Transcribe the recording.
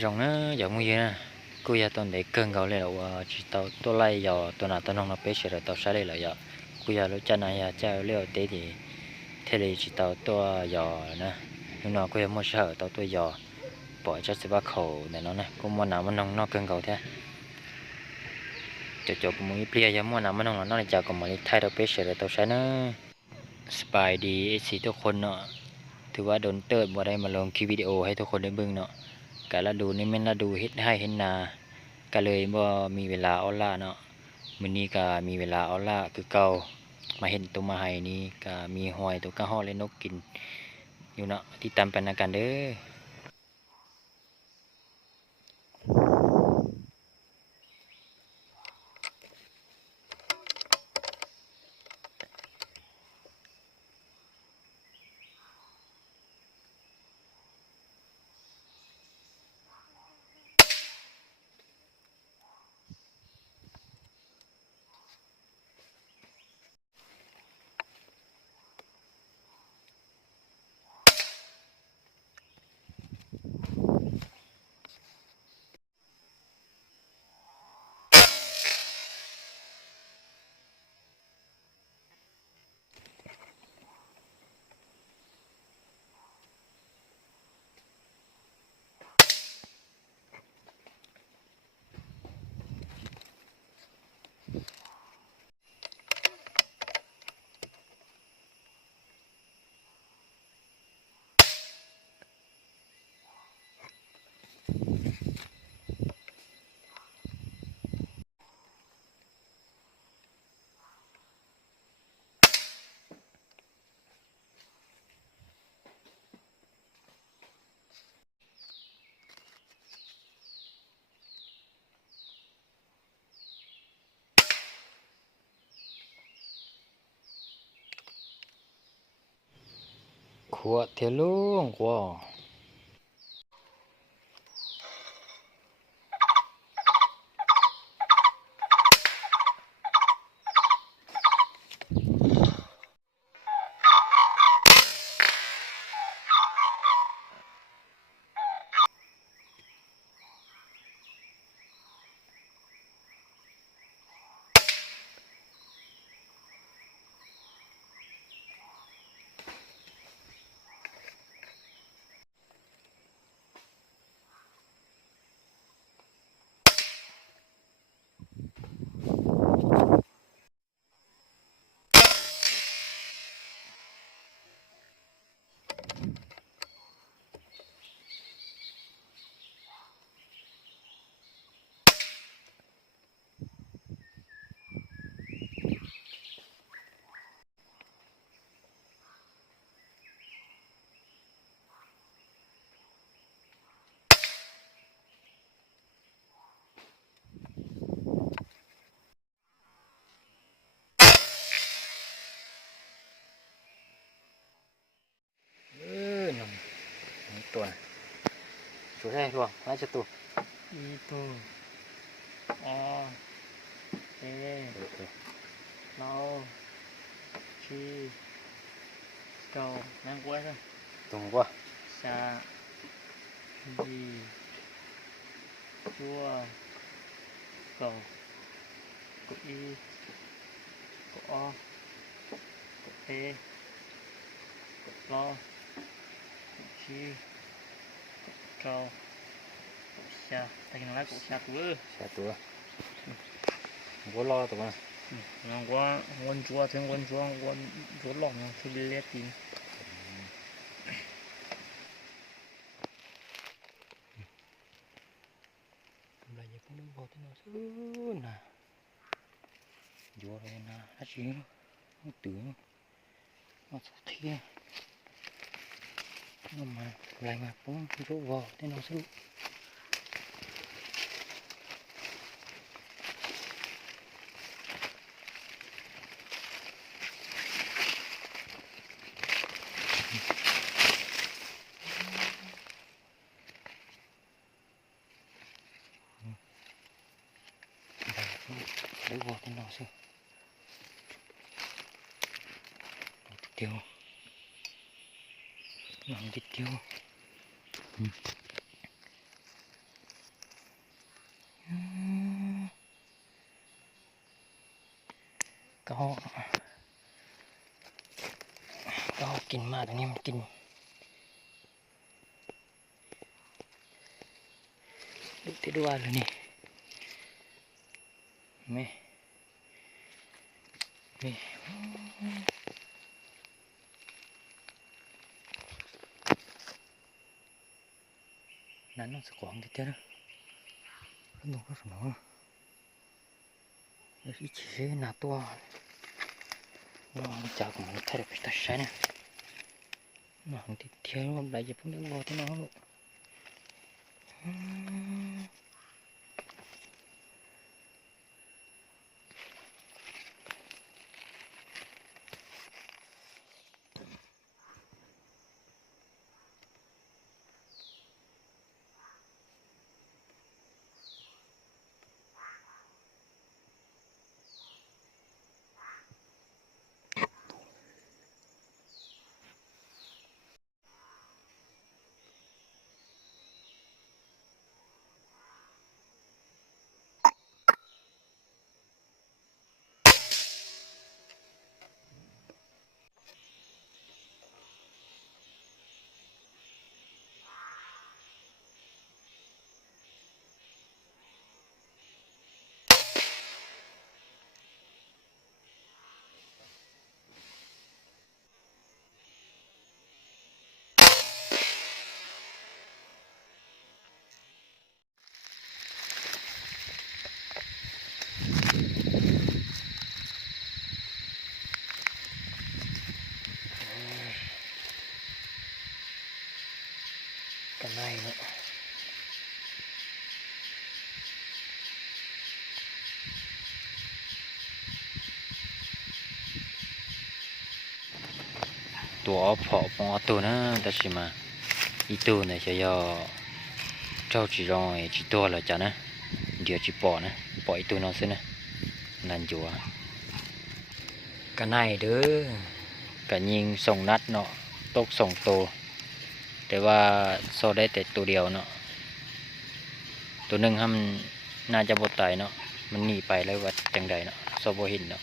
rồng nó giờ mua gì nè cô giờ tuần để cơn gạo lên là chỉ tàu tôi lấy giờ tuần nào tuần nông nó bé sẽ rồi tàu sai đây là giờ cô giờ lúc chân này giờ chơi leo té thì thế thì chỉ tàu tôi giờ nè nhưng nó cô giờ mua sợ tàu tôi giờ bỏ cho sẽ bắt khẩu để nó này cô mua nào mà nông nó cơn gạo thế chỗ cũng muốn bia giờ mua nào mà nông nó này giờ còn mà thay tàu bé sẽ rồi tàu sai nó spy điสิทุกคนเนาะถือว่าโดนเติร์ดบ่ได้มาลงคลิปวิดีโอให้ทุกคนได้เบิ่งเนาะกะละดูนี่แม่นละดูเฮ็ดให้เห็นนาก็เลยบ่มีเวลาเอาล่าเนาะมื้อนี้ก็มีเวลาเอาล่าคือเก่ามาเห็นตัวมาให้นี่ก็มีหอยตัวกระห้อและนกกินอยู่เนาะติดตามไปนำกันเด้อขวดเทลุงกว่านมตัวสวยแท้รวงราชตัวอีตัวอเอเราชีเก่านั่งกล้วยซะตรงกว่าชาดีชัวเก่ากุอีกุอกุเอกุรอกุชีเก่ากุชาแต่ยังไงกุชาตัวใช่ตัวกูรอตัวมันน้องว่าวันจัวถึงวันจัววันจัวหลอกทุเรียนกินอะไรอย่างนี้บอกที่เราซื้อนะอยู่อะไรนะฮัชิมันตื่นมาสักทีnó mà lại mà cũng rú vào thế nó sẽ rú vào thế nó sẽ tiêu làm tiếp tiêu ก็กินมาตรงนี้มันกินดูที่ดูอะไรนี่ไม่นี่นั่นน้องสกองที่เจ้านะแล้วมึงก็สมองแล้วอีเชี่ยหน้าตัวน้องจากมันแทบไปตัดใช่นะน้องที่เที่ยวอะไรจะพูดเรื่องวัวที่น้องลูกกันได้เนาะตัวผอปอตัวนะแต่สิมาอีตัวเนี่ยจะยอเจ้าจีรองจีตัวละจ้ะนะเดี๋ยวจีปอนะปออีตัวน้องซินะนั่นอยู่กันได้เด้อกันยิงส่งนัดเนาะตกส่งตัวแต่ว่าโซได้แต่ตัวเดียวเนาะตัวหนึ่งมันน่าจะบดตายเนาะมันหนีไปแล้วว่าจังใดเนาะโซบ่เห็นเนาะ